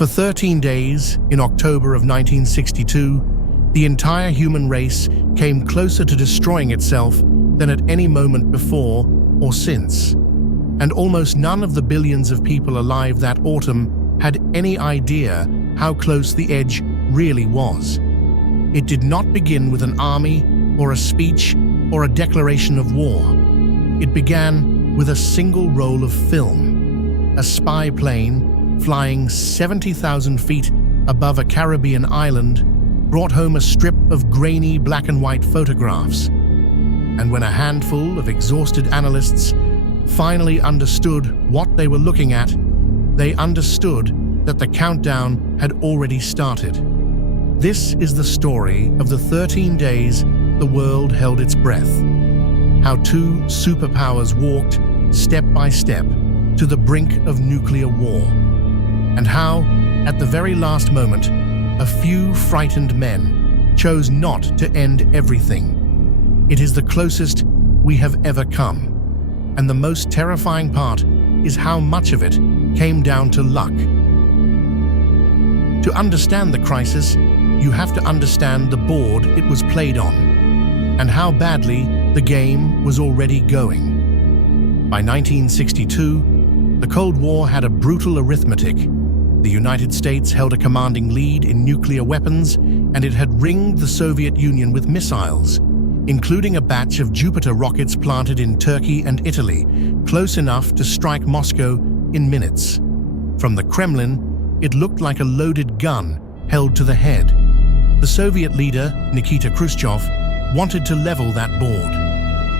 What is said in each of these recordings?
For 13 days, in October of 1962, the entire human race came closer to destroying itself than at any moment before or since. And almost none of the billions of people alive that autumn had any idea how close the edge really was. It did not begin with an army or a speech or a declaration of war. It began with a single roll of film. A spy plane flying 70,000 feet above a Caribbean island brought home a strip of grainy black and white photographs. And when a handful of exhausted analysts finally understood what they were looking at, they understood that the countdown had already started. This is the story of the 13 days the world held its breath. How two superpowers walked, step by step, to the brink of nuclear war. And how, at the very last moment, a few frightened men chose not to end everything. It is the closest we have ever come. And the most terrifying part is how much of it came down to luck. To understand the crisis, you have to understand the board it was played on, and how badly the game was already going. By 1962, the Cold War had a brutal arithmetic. The United States held a commanding lead in nuclear weapons, and it had ringed the Soviet Union with missiles, including a batch of Jupiter rockets planted in Turkey and Italy, close enough to strike Moscow in minutes. From the Kremlin, it looked like a loaded gun held to the head. The Soviet leader, Nikita Khrushchev, wanted to level that board,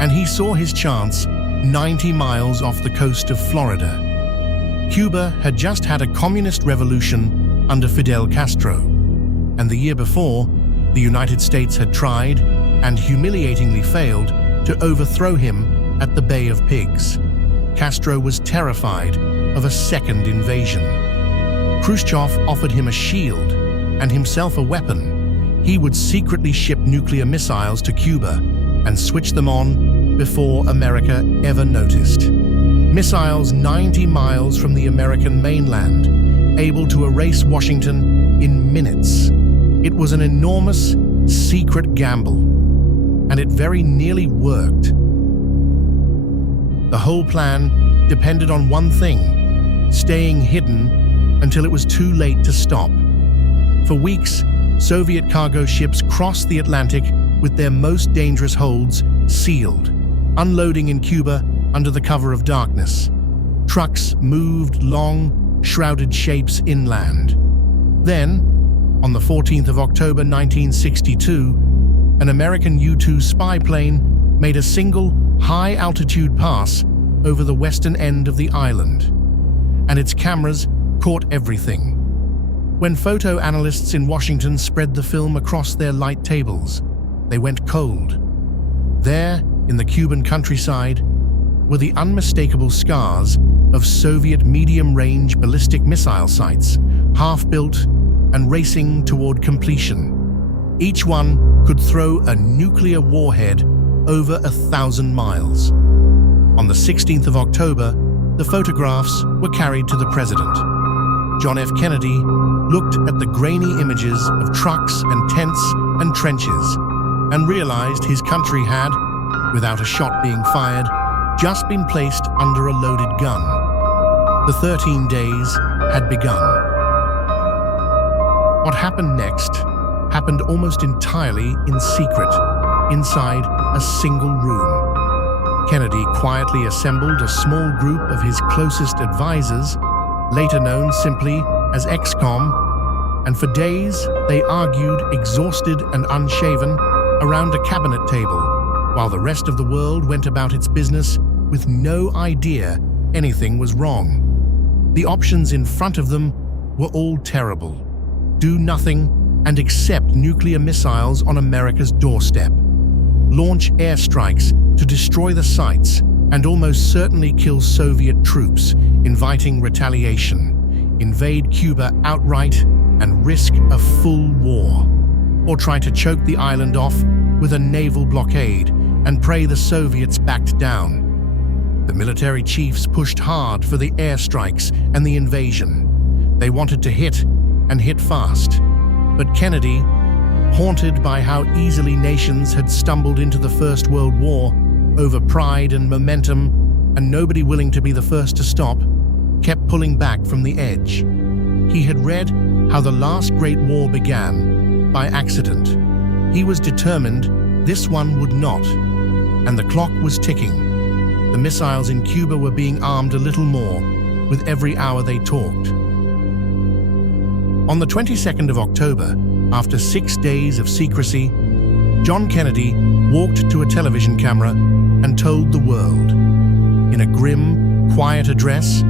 and he saw his chance 90 miles off the coast of Florida. Cuba had just had a communist revolution under Fidel Castro, and the year before, the United States had tried, and humiliatingly failed, to overthrow him at the Bay of Pigs. Castro was terrified of a second invasion. Khrushchev offered him a shield and himself a weapon. He would secretly ship nuclear missiles to Cuba and switch them on before America ever noticed. Missiles 90 miles from the American mainland, able to erase Washington in minutes. It was an enormous, secret gamble, and it very nearly worked. The whole plan depended on one thing: staying hidden until it was too late to stop. For weeks, Soviet cargo ships crossed the Atlantic with their most dangerous holds sealed, unloading in Cuba under the cover of darkness. Trucks moved long, shrouded shapes inland. Then, on the 14th of October 1962, an American U-2 spy plane made a single high-altitude pass over the western end of the island, and its cameras caught everything. When photo analysts in Washington spread the film across their light tables, they went cold. There, in the Cuban countryside, were the unmistakable scars of Soviet medium-range ballistic missile sites, half-built and racing toward completion. Each one could throw a nuclear warhead over 1,000 miles. On the 16th of October, the photographs were carried to the president. John F. Kennedy looked at the grainy images of trucks and tents and trenches and realized his country had, without a shot being fired, just been placed under a loaded gun. The 13 days had begun. What happened next happened almost entirely in secret, inside a single room. Kennedy quietly assembled a small group of his closest advisors, later known simply as ExComm, and for days they argued, exhausted and unshaven, around a cabinet table, while the rest of the world went about its business with no idea anything was wrong. The options in front of them were all terrible. Do nothing and accept nuclear missiles on America's doorstep. Launch airstrikes to destroy the sites and almost certainly kill Soviet troops, inviting retaliation. Invade Cuba outright and risk a full war. Or try to choke the island off with a naval blockade and pray the Soviets backed down. The military chiefs pushed hard for the airstrikes and the invasion. They wanted to hit, and hit fast. But Kennedy, haunted by how easily nations had stumbled into the First World War over pride and momentum, and nobody willing to be the first to stop, kept pulling back from the edge. He had read how the last Great War began by accident. He was determined this one would not, and the clock was ticking. The missiles in Cuba were being armed a little more with every hour they talked. On the 22nd of October, after 6 days of secrecy, John Kennedy walked to a television camera and told the world. In a grim, quiet address,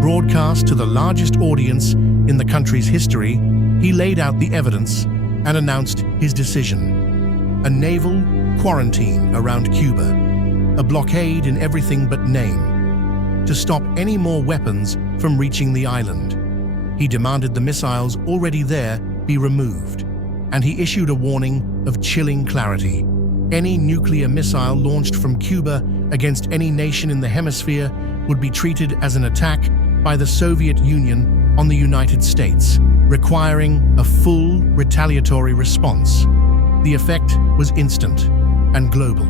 broadcast to the largest audience in the country's history, he laid out the evidence and announced his decision. A naval quarantine around Cuba, a blockade in everything but name, to stop any more weapons from reaching the island. He demanded the missiles already there be removed, and he issued a warning of chilling clarity. Any nuclear missile launched from Cuba against any nation in the hemisphere would be treated as an attack by the Soviet Union on the United States, requiring a full retaliatory response. The effect was instant and global.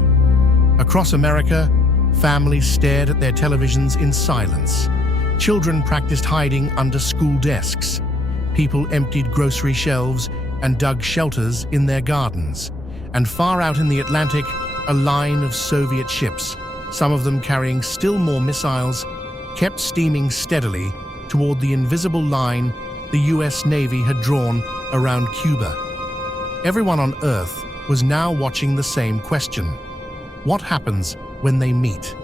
Across America, families stared at their televisions in silence. Children practiced hiding under school desks. People emptied grocery shelves and dug shelters in their gardens. And far out in the Atlantic, a line of Soviet ships, some of them carrying still more missiles, kept steaming steadily toward the invisible line the US Navy had drawn around Cuba. Everyone on Earth was now watching the same question. What happens when they meet?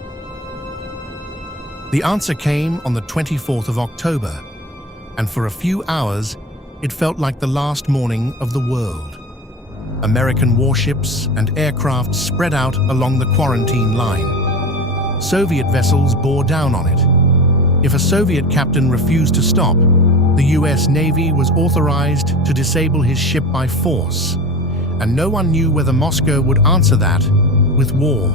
The answer came on the 24th of October, and for a few hours, it felt like the last morning of the world. American warships and aircraft spread out along the quarantine line. Soviet vessels bore down on it. If a Soviet captain refused to stop, the US Navy was authorized to disable his ship by force, and no one knew whether Moscow would answer that with war.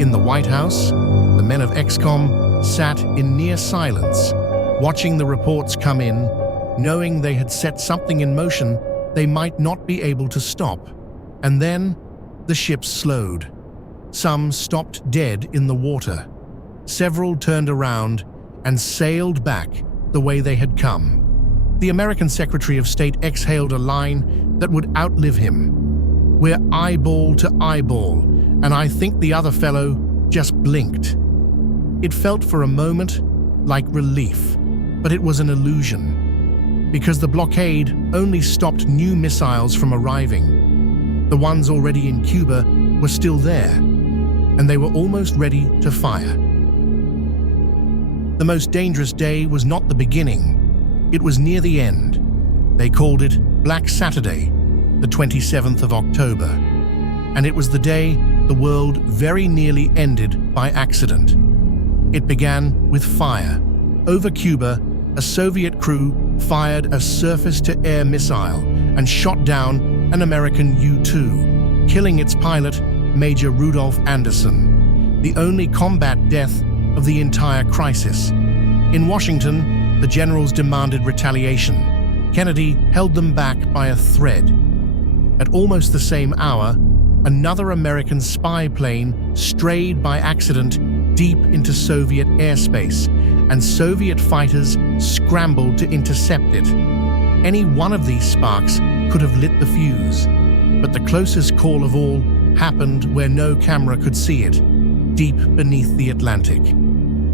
In the White House, the men of ExComm sat in near silence, watching the reports come in, knowing they had set something in motion they might not be able to stop. And then the ships slowed. Some stopped dead in the water. Several turned around and sailed back the way they had come. The American Secretary of State exhaled a line that would outlive him. "We're eyeball to eyeball," and I think the other fellow just blinked. It felt for a moment like relief, but it was an illusion, because the blockade only stopped new missiles from arriving. The ones already in Cuba were still there, and they were almost ready to fire. The most dangerous day was not the beginning, it was near the end. They called it Black Saturday, the 27th of October, and it was the day the world very nearly ended by accident. It began with fire. Over Cuba, a Soviet crew fired a surface-to-air missile and shot down an American U-2, killing its pilot, Major Rudolph Anderson, the only combat death of the entire crisis. In Washington, the generals demanded retaliation. Kennedy held them back by a thread. At almost the same hour, another American spy plane strayed by accident deep into Soviet airspace, and Soviet fighters scrambled to intercept it. Any one of these sparks could have lit the fuse, but the closest call of all happened where no camera could see it, deep beneath the Atlantic.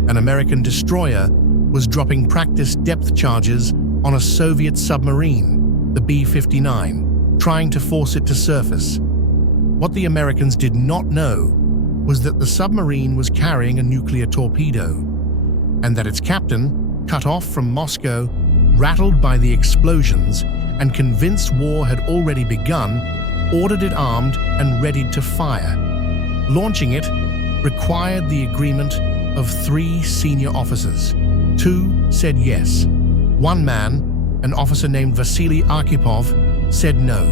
An American destroyer was dropping practice depth charges on a Soviet submarine, the B-59, trying to force it to surface. What the Americans did not know was that the submarine was carrying a nuclear torpedo, and that its captain, cut off from Moscow, rattled by the explosions and convinced war had already begun, ordered it armed and readied to fire. Launching it required the agreement of 3 senior officers. 2 said yes. One man, an officer named Vasily Arkhipov, said no.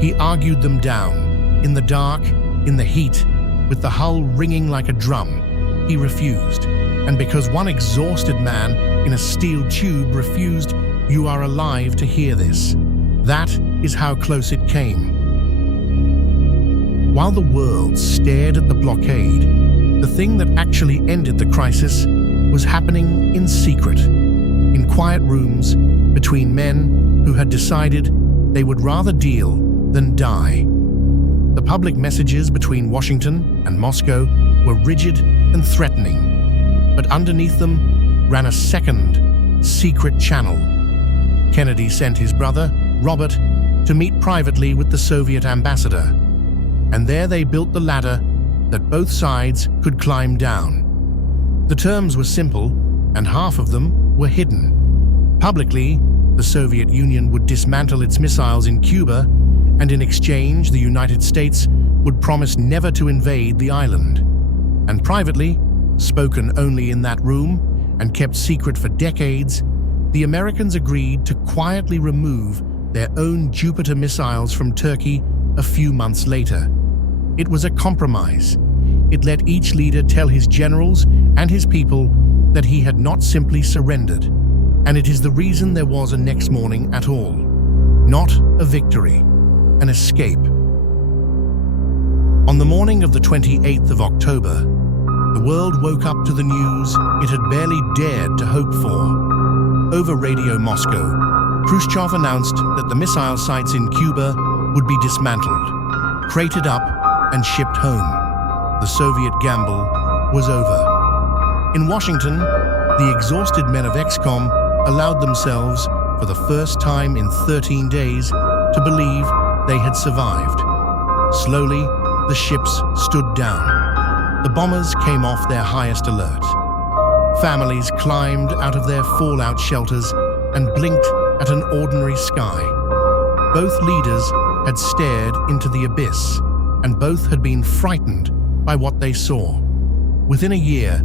He argued them down, in the dark, in the heat, with the hull ringing like a drum. He refused. And because one exhausted man in a steel tube refused, you are alive to hear this. That is how close it came. While the world stared at the blockade, the thing that actually ended the crisis was happening in secret, in quiet rooms between men who had decided they would rather deal than die. The public messages between Washington and Moscow were rigid and threatening, but underneath them ran a second, secret channel. Kennedy sent his brother, Robert, to meet privately with the Soviet ambassador, and there they built the ladder that both sides could climb down. The terms were simple, and half of them were hidden. Publicly, the Soviet Union would dismantle its missiles in Cuba, and in exchange, the United States would promise never to invade the island. And privately, spoken only in that room and kept secret for decades, the Americans agreed to quietly remove their own Jupiter missiles from Turkey a few months later. It was a compromise. It let each leader tell his generals and his people that he had not simply surrendered, and it is the reason there was a next morning at all. Not a victory, an escape. On the morning of the 28th of October, the world woke up to the news it had barely dared to hope for. Over Radio Moscow, Khrushchev announced that the missile sites in Cuba would be dismantled, crated up, and shipped home. The Soviet gamble was over. In Washington, the exhausted men of ExComm allowed themselves, for the first time in 13 days, to believe they had survived. Slowly, the ships stood down. The bombers came off their highest alert. Families climbed out of their fallout shelters and blinked at an ordinary sky. Both leaders had stared into the abyss, and both had been frightened by what they saw. Within a year,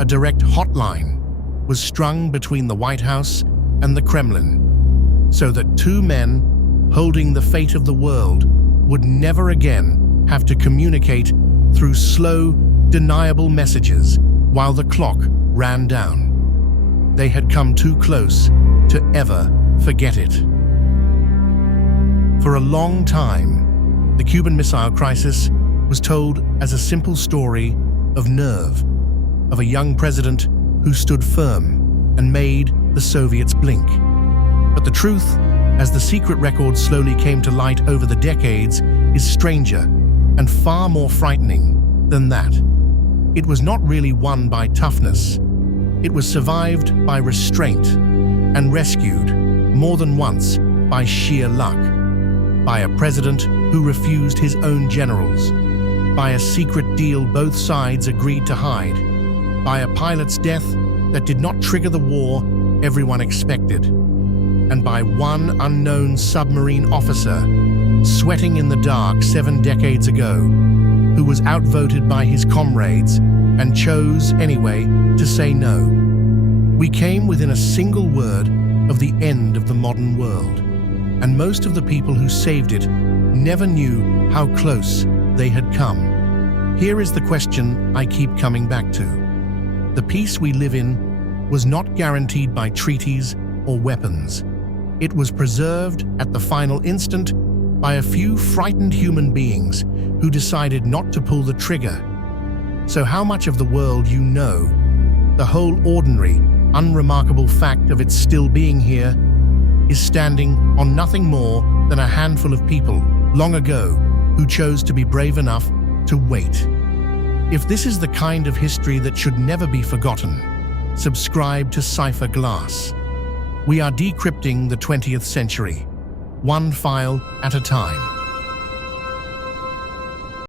a direct hotline was strung between the White House and the Kremlin, so that two men holding the fate of the world would never again have to communicate through slow, deniable messages while the clock ran down. They had come too close to ever forget it. For a long time, the Cuban Missile Crisis was told as a simple story of nerve, of a young president who stood firm and made the Soviets blink. But the truth, as the secret record slowly came to light over the decades, is stranger and far more frightening than that. It was not really won by toughness. It was survived by restraint and rescued more than once by sheer luck. By a president who refused his own generals, by a secret deal both sides agreed to hide, by a pilot's death that did not trigger the war everyone expected, and by one unknown submarine officer sweating in the dark 7 decades ago, who was outvoted by his comrades and chose anyway to say no. We came within a single word of the end of the modern world, and most of the people who saved it never knew how close they had come. Here is the question I keep coming back to. The peace we live in was not guaranteed by treaties or weapons. It was preserved at the final instant by a few frightened human beings who decided not to pull the trigger. So how much of the world you know, the whole ordinary, unremarkable fact of its still being here, is standing on nothing more than a handful of people long ago who chose to be brave enough to wait. If this is the kind of history that should never be forgotten, subscribe to Cipher Glass. We are decrypting the 20th century, one file at a time.